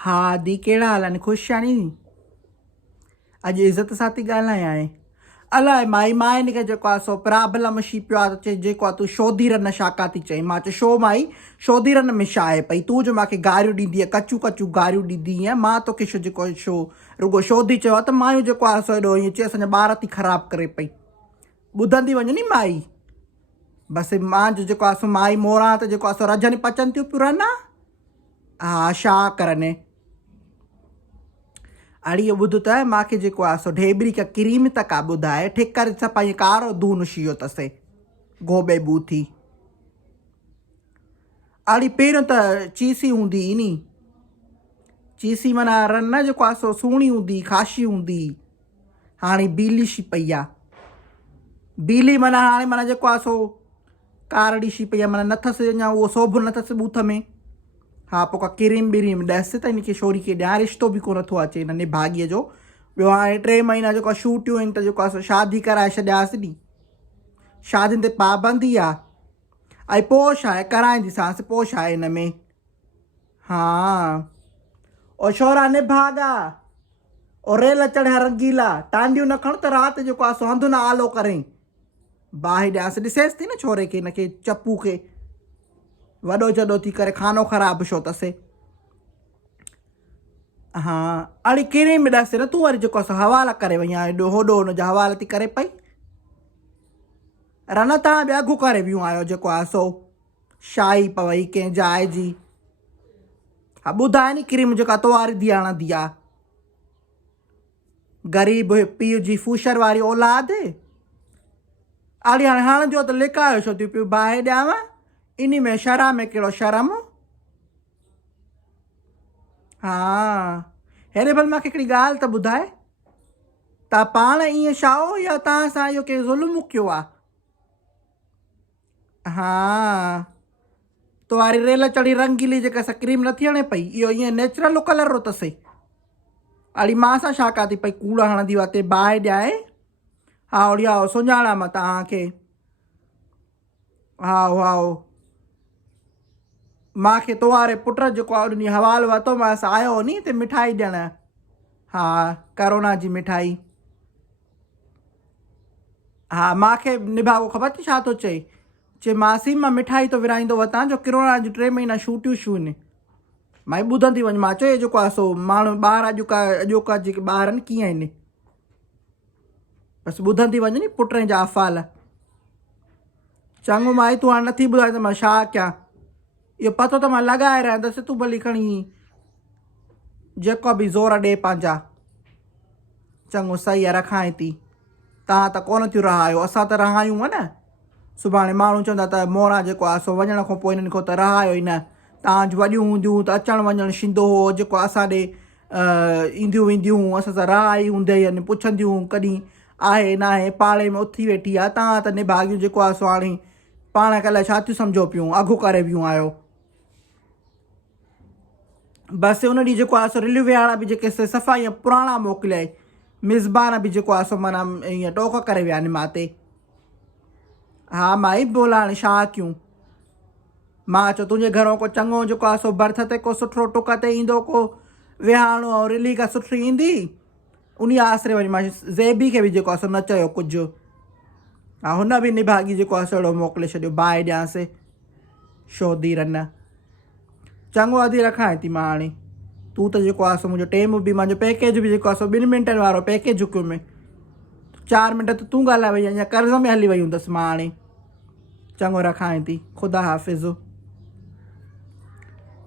हाँ दी कहिड़ा हाल आहिनि ख़ुशि आहीं अॼु इज़त सां थी ॻाल्हायां अलाए माई मां हिन खे जेको आहे सो प्रॉब्लम शी पियो आहे त चए जेको आहे तूं शोधीरन छा का थी चई मां चयो छो माई शोधीरन में छा आहे पई तूं जो मूंखे गारियूं ॾींदी आहे कचूं कचूं गारियूं ॾींदी आहियां मां तोखे छो जेको आहे छो रुगो शोधी चयो आहे त मायूं जेको आहे सो हेॾो ईअं चए असांजा ॿार थी ख़राबु करे पई ॿुधंदी वञ नी माई बसि मां जो जेको आहे सो माई मोरां त जेको आहे सो रजनि पचनि थियूं पियूं रहनि हा छा करनि अड़ियो ॿुध त मूंखे जेको आहे सो ढेबरी का क्रीम त का ॿुधाए ठिकर सां पंहिंजो कारो दून शियो अथसि गोबे बूथी अड़ी पहिरियों त चीसी हूंदी नी चीसी माना रन जेको आहे सो सुहिणी हूंदी ख़ासी हूंदी हाणे बीली शी पई आहे बीली माना हाणे माना जेको आहे सो कारड़ी शी पई आहे माना नथसि अञा उहो सोभ नथसि बूथ में हा पोइ का क्रीम ब्रीम ॾियसि त हिनखे छोरी खे ॾियां रिश्तो बि कोन थो अचे हिन भाॻीअ जो ॿियो हाणे 3 महीना जेको आहे शूटियूं आहिनि त जेको आहे सो शादी कराए छॾियासीं नी शादियुनि ते पाबंदी आहे ऐं पोइ छा आहे कराईंदीसांसि पोइ छा आहे हिन में हा ओ छोरा निभागा ओ रेल चढ़िया रंगीला टांडियूं न खण त राति जेको आहे सो हंधु न आलो करें बाहि ॾियासि ॾिसेसि थी न छोरे खे हिनखे चपू खे वॾो जॾो थी करे खानो ख़राबु छो अथसि हा अड़ी क्रीम ॾियसि न तूं वरी जेको आहे हवाला करे वई आहे हेॾो होॾो हुनजा हवाला थी करे पई रन तव्हां बि अघु करे वियूं आहियो जेको आहे सो शाही पवई कंहिं जाइ जी हा ॿुधाए नी क्रीम जेका तोवारी धी हणंदी आहे ग़रीब पीउ जी फूशर वारी औलाद अड़ी हाणे हणंदियो त लिकायो छो थियूं पियूं बाहि ॾियांव इन में शर्म में कहिड़ो शर्म हा हेॾे भल मूंखे हिकिड़ी ॻाल्हि त ॿुधाए तव्हां पाण ईअं छाओ या तव्हां सां इहो कंहिं ज़ुल्म कयो आहे हा तो वारी रेल चढ़ी रंगीली जेका सा क्रीम नथी हणे पई इहो ईअं नेचुरल कलर अथसि अड़ी मां सां छा का थी पई कूड़ हणंदी आहे ते बाहि ॾियाए हा ओड़ी आओ सुञाणा मां तव्हांखे हा हा मूंखे तो वारे पुट जेको आहे उन हवालो वरितो मांसि आयो नी ते मिठाई ॾियणु हा करोना जी मिठाई हा मूंखे निभागो ख़बर थी छा थो चए मासी मां मिठाई तो विराईंदो वरितां जो करोना जी 3 महीना शूटियूं छू आहिनि मां ॿुधंदी वञ मां चयो जेको आहे सो माण्हू ॿार अॼोका जेके ॿार आहिनि कीअं आहिनि बसि ॿुधंदी वञ नी पुट जा अफ़ाल चङो माई तूं हाणे नथी ॿुधाए त मां छा कयां इहो पतो त मां लॻाए रहंदसि तूं भली खणी जेको बि ज़ोर ॾे पंहिंजा चङो सही आहे रखांइ थी तव्हां त कोन थियूं रहायो असां त रहायूं न सुभाणे माण्हू चवंदा त मोरा जेको आहे सो वञण खां पोइ हिननि खां त रहायो ई न तव्हां वॾियूं हूंदियूं त अचणु वञणु थींदो हो जेको असां ॾे ईंदियूं वेंदियूं असां सां रहाई हूंदी आहिनि पुछंदियूं कॾहिं आहे न आहे पाड़े में उथी वेठी आहे तव्हां त निभागियूं जेको आहे सो हाणे पाण खे अलाए छा थियूं सम्झो पियूं अघु करे वियूं आहियो बसि उन ॾींहुं जेको आहे सो रिलियूं विहाड़ा बि जेके सफ़ा ईअं पुराणा मोकिलिया मिज़बान बि जेको आहे सो माना ईअं टोक करे विया आहिनि मां ते हा माई बोला हाणे छा कयूं मां चयो तुंहिंजे घरों को चङो जेको आहे सो बर्थ ते को सुठो टुक ते ईंदो को विहाणो ऐं रिली का सुठी ईंदी उन आसिरे वरी मां ज़ेबी खे बि जेको आहे सो न चयो कुझु हा हुन बि निभागी जेको आहे सो अहिड़ो मोकिले छॾियो बाहि ॾियांसि शोधी रन चङो अधी रखां थी मां हाणे तूं त जेको आहे सो मुंहिंजो टेम बि मुंहिंजो पैकेज बि जेको आहे सो 2 मिंटनि वारो पैकेज हुकुम में 4 मिंट त तूं ॻाल्हाए वई अञा कर्ज़ में हली वई हूंदसि मां हाणे चङो रखां थी ख़ुदा हाफ़िज़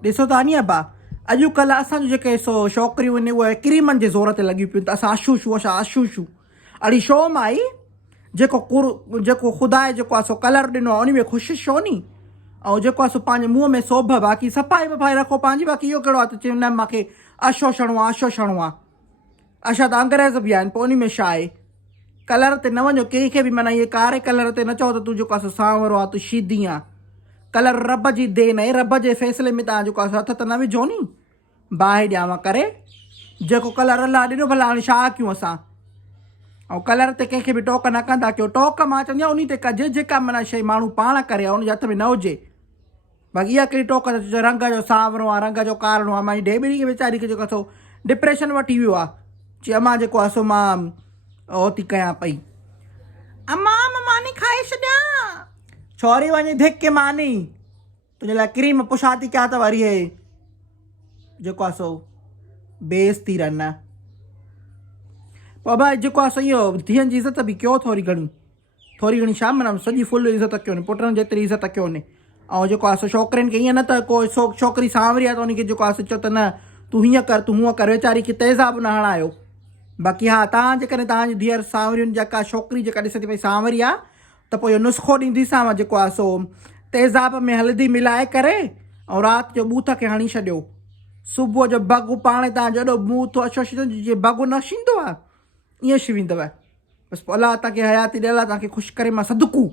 ॾिसो त नी अबा अॼुकल्ह असांजो जेके सो छोकिरियूं आहिनि उहे क्रीमनि जे ज़ोर ते लॻियूं पियूं त असां आशू अड़ी छो माई जेको ख़ुदा जेको आहे सो कलर ॾिनो आहे उन में ख़ुशि छो नी ऐं जेको आहे सो पंहिंजे मुंहं में सोभ बाक़ी सफ़ाई वफ़ाई रखो पंहिंजी बाक़ी इहो कहिड़ो आहे त चयो न मूंखे अछो छणो आहे अच्छा त अंग्रेज़ बि आहिनि पोइ उन में छा आहे कलर ते न वञो कंहिंखे बि माना इहे कारे कलर ते न चओ त तूं जेको आहे सो सांवरो आहे तूं शीधी आहे कलर रब जी देन आहे रब जे फ़ैसिले में तव्हां जेको आहे हथ त न विझो नी बाहि ॾियांव करे जेको कलर अलाह ॾिनो भला हाणे छा कयूं असां ऐं कलर ते कंहिंखे बि टोक न कंदा कयो टोक मां चवंदी आहियां उन ते कजे जेका माना शइ माण्हू पाण करे उनजे हथ में न हुजे बाक़ी इहा कहिड़ी टोक जो रंग जो सांवरो आहे रंग जो कारणो आहे मुंहिंजी ढेबरी खे वीचारी खे जेको सो डिप्रेशन वठी वियो आहे चई अम्मा जेको आहे सो मां उहो थी कयां पई अम्मा मानी खाए छॾियां छोरी वञी धिक मानी तुंहिंजे लाइ क्रीम पुछा थी कयां त वरी हे जेको आहे सो बेस थी रन पोइ भाई जेको आहे सो इहो धीअनि जी इज़त बि कयो थोरी घणी छा माना सॼी फुल इज़त कयो न पुटनि जेतिरी इज़त कयो न ऐं जेको आहे सो छोकिरियुनि खे ईअं न त को छोकिरी सांवरी आहे त उनखे जेको आहे सो चओ त न तूं हीअं कर तूं हूअं कर वीचारी खे तेज़ाब न हणायो बाक़ी हा तव्हां जेकॾहिं तव्हांजी धीअर सांवरियुनि जेका छोकिरी जेका ॾिसे थी पई सांवरी आहे त पोइ इहो नुस्ख़ो ॾींदीसांव जेको आहे सो तेज़ाब में हल्दी मिलाए करे ऐं राति जो ॿूथ खे हणी छॾियो सुबुह जो भॻु पाणे तव्हांजो एॾो बूथ अछो जीअं भॻु न छींदो आहे ईअं छींदव बसि पोइ अलाह तव्हांखे हयाती ॾियल आहे तव्हांखे ख़ुशि करे मां सदकू